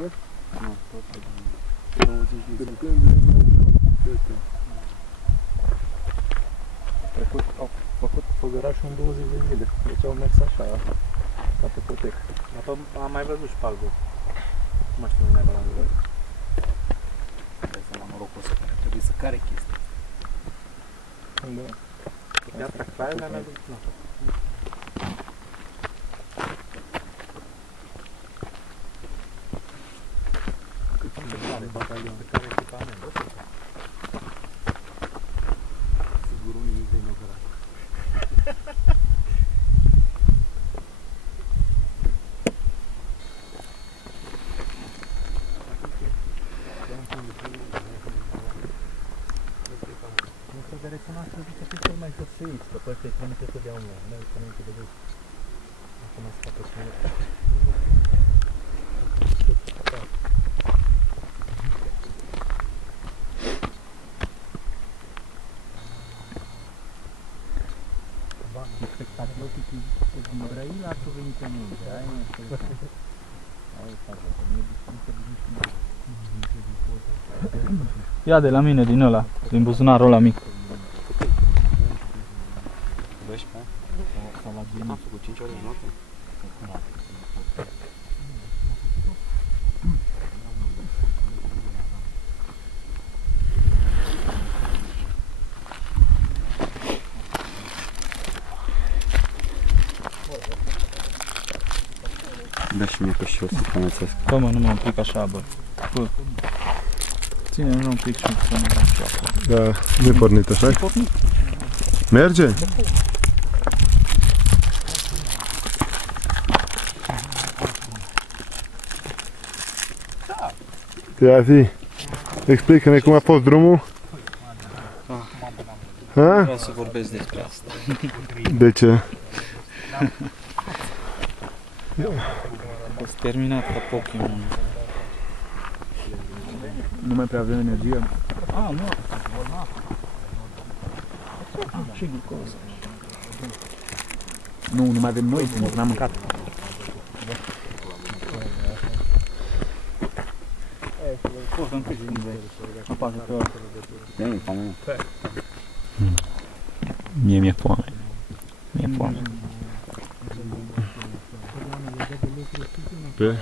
Nu, tot 20 de zile. Când nu, Au făcut făgărașul în 20 de zile. Deci au mers așa, ca pe potec. Am mai văzut și pe albul. Nu mai știu mai la gură. dai seama norocul ăsta care trebuie să care chestia. Da. Piatra clară mi-a mai văzut. Care echipament? Sigur un nimic de inaugurat. Nu de resonanță zice că e cel mai săsuit, că pe ăsta îi trimite totdeauna. Merg pe înainte de vârst. Acum scapă și mine. Spectaclosul din Brăila a venit în munte, aia e interesant. Aia e faza, că nu e distinsă de nici. Ia de la mine, din ăla, din buzunarul ăla mic. 12? Am făcut 5 ore de noapte. Da și mie că și eu să conețesc. Bă, mă, numai un pic așa, bă. Bă. Ține-mi un pic și să nu așa. Da, nu-i pornit, așa? Merge? Ia zi, explică-ne cum a fost drumul. Ha? Vreau să vorbesc despre asta. De ce? A fost terminat ca Pokémon. Nu mai prea avem energie. A, nu. Și glucoză. Nu mai avem noi, pentru că n-am mâncat. Poți să-mi câți când vrei. Apasă pe ăla. Nu, foame nu. Mie mi-e foame. Mi-e foame. Pe?